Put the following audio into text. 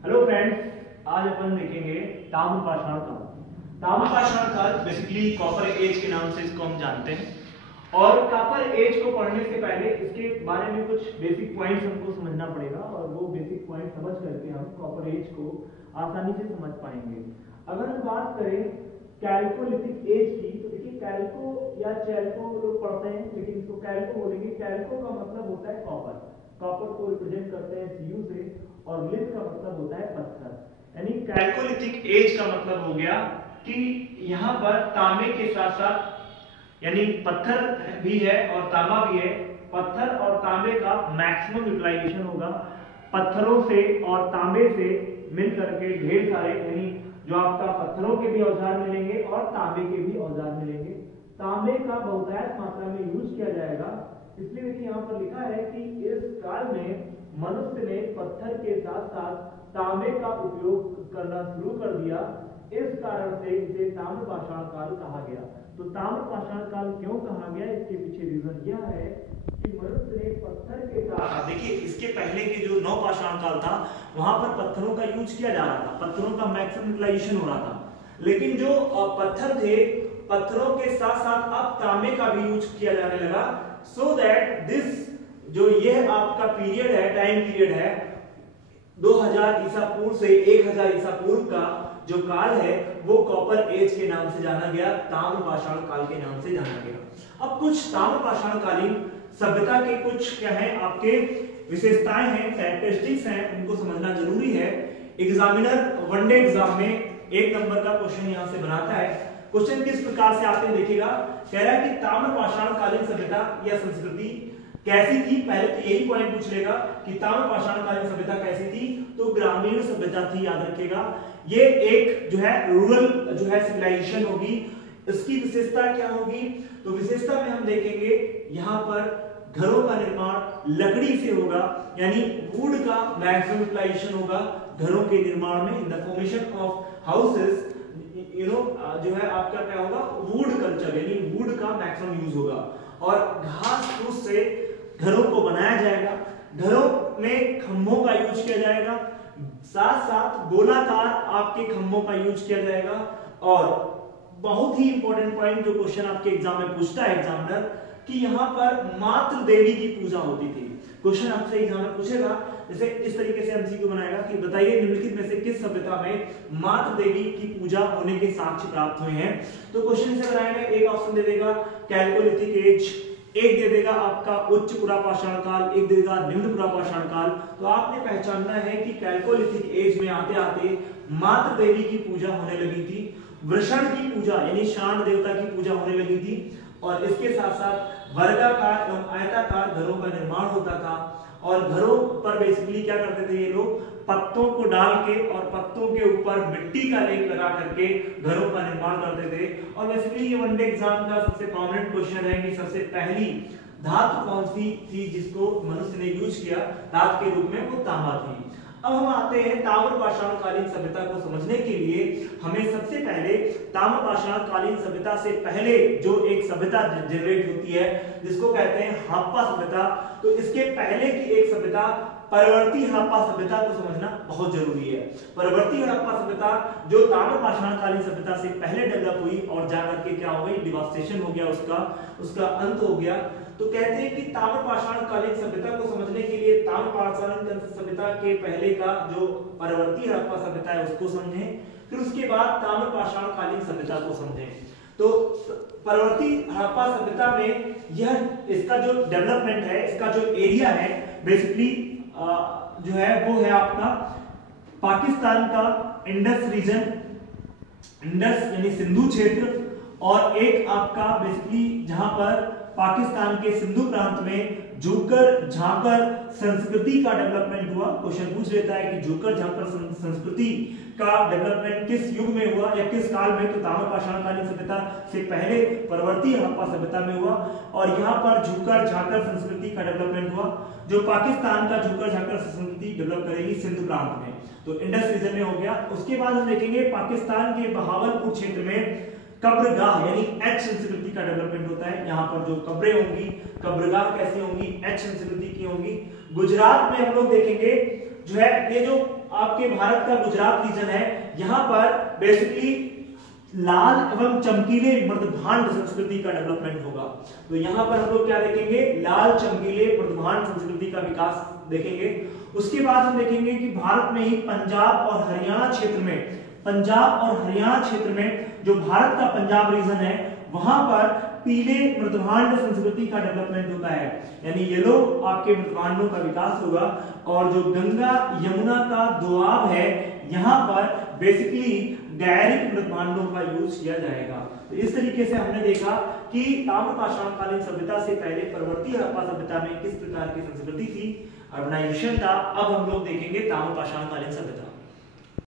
Hello friends, आज अपन देखेंगे ताम्रपाषाण काल। ताम्रपाषाण काल बेसिकली कॉपर एज के नाम से इसको हम जानते हैं। और कॉपर एज को पढ़ने से पहले इसके बारे में कुछ बेसिक पॉइंट्स हमको समझना पड़ेगा और वो बेसिक पॉइंट समझ करके हम कॉपर एज को आसानी से समझ पाएंगे। अगर हम बात करें कैल्कोलिथिक एज की, तो देखिए कैल्को या चैल्को लोग पढ़ते हैं, लेकिन इसको कैल्को बोलेंगे। कैल्को का मतलब होता है कॉपर। कॉपर को रिप्रेजेंट करते हैं Cu से, और लिथ का मतलब होता है पत्थर। यानी कैल्कोलिथिक एज का मतलब हो गया कि यहाँ पर तांबे के साथ साथ यानी पत्थर भी है और तांबा भी है। पत्थर और तांबे का मैक्सिमम यूटिलाइजेशन होगा। पत्थरों से और तांबे से मिल करके ढेर सारे, यानी जो आपका पत्थरों के भी औजार मिलेंगे और तांबे के भी औजार मिलेंगे। तांबे का बहुतायत मात्रा में यूज किया जाएगा। इसलिए देखिए यहाँ पर लिखा है कि इस काल में मनुष्य ने पत्थर के साथ साथ तांबे का उपयोग करना शुरू कर दिया। इस कारण से इसे ताम्रपाषाण काल कहा गया। तो ताम्रपाषाण काल क्यों कहा गया, इसके पीछे रीजन यह है कि मनुष्य ने पत्थर के साथ, देखिए इसके पहले के जो नवपाषाण काल था वहां पर पत्थरों का यूज किया जा रहा था, पत्थरों का मैक्सिमम यूटिलाइजेशन हो रहा था। लेकिन जो पत्थर थे, पत्थरों के साथ साथ अब तांबे का भी यूज किया जाने लगा। सो दैट दिस जो यह आपका पीरियड है, टाइम पीरियड है 2000 ईसा पूर्व से 1000 ईसा पूर्व का जो काल है वो कॉपर एज के नाम से जाना गया, ताम्रपाषाण काल के नाम से जाना गया। अब कुछ ताम्रपाषाण कालीन सभ्यता के कुछ क्या है आपके विशेषताएं हैं, कैरेक्टरिस्टिक्स हैं, उनको समझना जरूरी है। एग्जामिनर वनडे एग्जाम में 1 नंबर का क्वेश्चन यहां से बनाता है। क्वेश्चन किस प्रकार से आपने देखिएगा, कह रहा है कि ताम्रपाषाण कालीन सभ्यता या संस्कृति कैसी थी। पहले तो यही पॉइंट पूछ लेगा कि ताम्रपाषाण कालीन सभ्यता कैसी थी, तो ग्रामीण सभ्यता थी, याद रखिएगा। ये एक जो है रूरल जो है सिविलाइजेशन होगी। इसकी विशेषता क्या होगी, तो विशेषता में हम देखेंगे यहाँ पर घरों का निर्माण लकड़ी से होगा, यानी वुड का मैक्सिमम यूटिलाइजेशन होगा घरों के निर्माण में। In the formation of houses जो है आपका क्या होगा, वुड कल्चर, यानी वुड का मैक्सिमम यूज होगा। और घास फूस से घरों को बनाया जाएगा। घरों में खंभों का यूज किया जाएगा, साथ साथ गोलाकार आपके खंभों का यूज किया जाएगा। और बहुत ही इंपॉर्टेंट पॉइंट जो क्वेश्चन आपके एग्जाम में पूछता है एग्जामिनर, कि यहाँ पर मातृ देवी की पूजा होती थी। क्वेश्चन आपसे एग्जाम में पूछेगा, जैसे इस तरीके से एमसीक्यू बनाएगा कि बताइए निम्नलिखित में से किस सभ्यता में मातृ देवी की पूजा होने के साक्ष्य प्राप्त हुए हैं। तो क्वेश्चन इसे बनाएगा, एक ऑप्शन दे देगा कैल्कोलिथिक एज, एक दे देगा आपका उच्च पुरापाषाण काल, एक दे देगा निम्न पुरापाषाण काल। तो आपने पहचानना है कि कैल्कोलिथिक एज में आते आते मातृ देवी की पूजा होने लगी थी, वृषण की पूजा यानी शांड देवता की पूजा होने लगी थी, और इसके साथ साथ वर्गाकार एवं आयताकार घरों का निर्माण होता था। और घरों पर बेसिकली क्या करते थे ये लोग, पत्तों को डाल के और पत्तों के ऊपर मिट्टी का लेप लगा करके घरों का निर्माण करते थे। और बेसिकली ये वनडे एग्जाम का सबसे कॉमन क्वेश्चन है कि सबसे पहली धातु कौन सी थी जिसको मनुष्य ने यूज किया धातु के रूप में, वो तांबा थी। अब हम आते हैं ताम्रपाषाण कालीन सभ्यता को समझने के लिए। हमें सबसे पहले ताम्रपाषाण कालीन सभ्यता से पहले जो एक सभ्यता जनरेट होती है जिसको कहते हैं हड़प्पा सभ्यता, तो इसके पहले की एक सभ्यता परवर्ती हड़प्पा सभ्यता को समझना बहुत जरूरी है। परवर्ती हड़प्पा सभ्यता जो ताम्रपाषाण कालीन सभ्यता से पहले डेवलप हुई और जाकर के क्या हो गई, डिवास्टेशन हो गया, उसका अंत हो गया। तो कहते हैं कि ताम्रपाषाण कालीन सभ्यता को समझने के लिए ताम्रपाषाण सभ्यता के पहले का जो परवर्ती हड़प्पा सभ्यता है उसको समझें, फिर उसके बाद ताम्रपाषाण कालीन सभ्यता को समझें। तो परवर्ती हड़प्पा सभ्यता में यह इसका जो डेवलपमेंट है, इसका जो एरिया है बेसिकली जो है वो है आपका पाकिस्तान का इंडस रीजन, इंडस यानी सिंधु क्षेत्र, और एक आपका बेसिकली जहां पर पाकिस्तान के सिंधु प्रांत में जोकर झाकर संस्कृति का डेवलपमेंट हुआ। क्वेश्चन पूछ लेता है कि जोकर झाकर संस्कृति का डेवलपमेंट किस युग में हुआ या किस काल में, तो ताम्रपाषाण कालीन सभ्यता से पहले परवर्ती हड़प्पा सभ्यता में हुआ। और यहाँ पर जोकर झाकर संस्कृति का डेवलपमेंट हुआ, जो पाकिस्तान का जोकर झाकर संस्कृति डेवलप करेगी सिंधु प्रांत में, तो इंडस रीजन में हो गया। उसके बाद हम देखेंगे पाकिस्तान के बहावलपुर क्षेत्र में कब्रगाह यानी एच संस्कृति का डेवलपमेंट होता है। यहाँ पर जो कब्रें होंगी, कब्रगाह कैसी होंगी, एच संस्कृति की होंगी। गुजरात में हम लोग देखेंगे जो है ये जो आपके भारत का गुजरात रीजन है, यहाँ पर बेसिकली लाल एवं चमकीले मृदभांड संस्कृति का डेवलपमेंट होगा। तो यहाँ पर हम लोग क्या देखेंगे, लाल चमकीले मृदभांड संस्कृति का विकास देखेंगे। उसके बाद हम देखेंगे कि भारत में ही पंजाब और हरियाणा क्षेत्र में जो भारत का पंजाब रीजन है वहां पर पीले मृदभांड संस्कृति का डेवलपमेंट होता है, यानी येलो आपके मृदभांडों का विकास होगा। और जो गंगा यमुना का दोआब है यहाँ पर बेसिकली डायरेक्ट मृदभांडों का यूज किया जाएगा। तो इस तरीके से हमने देखा कि ताम्रपाषाण कालीन सभ्यता से पहले परवर्ती हड़प्पा सभ्यता में किस प्रकार की संस्कृति थी, अर्बनाइजेशन था। अब हम लोग देखेंगे ताम्रपाषाण कालीन सभ्यता।